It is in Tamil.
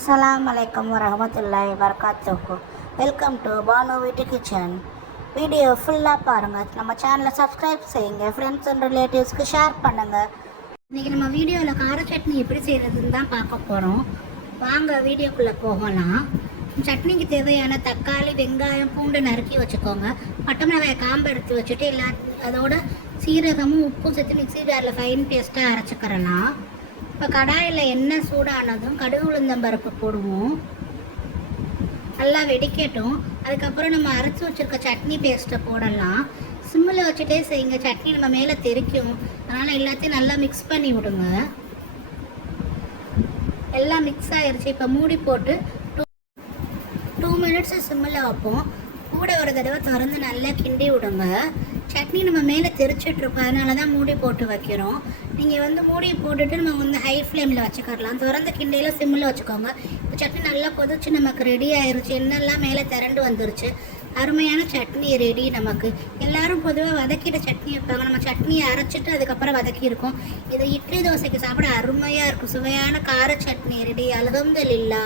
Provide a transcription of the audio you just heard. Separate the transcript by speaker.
Speaker 1: அஸ்ஸலாமு அலைக்கும் வரஹமத்துல்லாஹி வபரகாத்துஹு வெல்கம் டு பானு வீட்டு கிச்சன் வீடியோ ஃபுல்லாக பாருங்கள் நம்ம சேனலை சப்ஸ்கிரைப் செய்யுங்க. ஃப்ரெண்ட்ஸ் அண்ட் ரிலேட்டிவ்ஸ்க்கு ஷேர் பண்ணுங்கள் இன்றைக்கி நம்ம வீடியோவில் கார சட்னி எப்படி செய்கிறதுன்னு தான் பார்க்க போகிறோம் வாங்க வீடியோக்குள்ளே போகலாம். சட்னிக்கு தேவையான தக்காளி வெங்காயம் பூண்டு நறுக்கி வச்சுக்கோங்க. பட்டை மிளகாய் காம்பு எடுத்து வச்சுட்டு எல்லா அதோட சீரகமும் உப்பும் சேர்த்து மிக்ஸி ஜாரில் ஃபைன் பேஸ்ட்டாக அரைச்சிக்கிறலாம். இப்போ கடாயில் எண்ணெய் சூடானதும் கடுகு உளுந்தம்பருப்பு போடுவோம். நல்லா வெடிக்கட்டும். அதுக்கப்புறம் நம்ம அரைச்சி வச்சுருக்க சட்னி பேஸ்ட்டை போடலாம். சிம்மில் வச்சுட்டே செய்யுங்க. சட்னி நம்ம மேலே தெறிக்கும் அதனால் எல்லாத்தையும் நல்லா மிக்ஸ் பண்ணி விடுங்க. எல்லாம் மிக்ஸ் ஆகிருச்சு இப்போ மூடி போட்டு டூ டூ மினிட்ஸ் சிம்மில் வைப்போம். கூட ஒரு தடவை திறந்து நல்லா கிண்டி விடுங்க. சட்னி நம்ம மேலே தெரிச்சிட்ருக்கோம் அதனால தான் மூடி போட்டு வைக்கிறோம். நீங்கள் வந்து மூடி போட்டுட்டு நம்ம வந்து ஹை ஃப்ளேமில் வச்சுக்கரலாம் திறந்த கிண்டையில் சிம்மில் வச்சுக்கோங்க. இப்போ சட்னி நல்லா கொதிச்சு நமக்கு ரெடி ஆயிருச்சு. என்னெல்லாம் மேலே திரண்டு வந்துருச்சு. அருமையான சட்னி ரெடி நமக்கு. எல்லாரும் பொதுவாக வதக்கிட்ட சட்னி வைப்பாங்க. நம்ம சட்னியை அரைச்சிட்டு அதுக்கப்புறம் வதக்கியிருக்கோம் இது இட்லி தோசைக்கு சாப்பிட அருமையாக இருக்கும். சுவையான கார சட்னி ரெடி அலகம்துலில்லா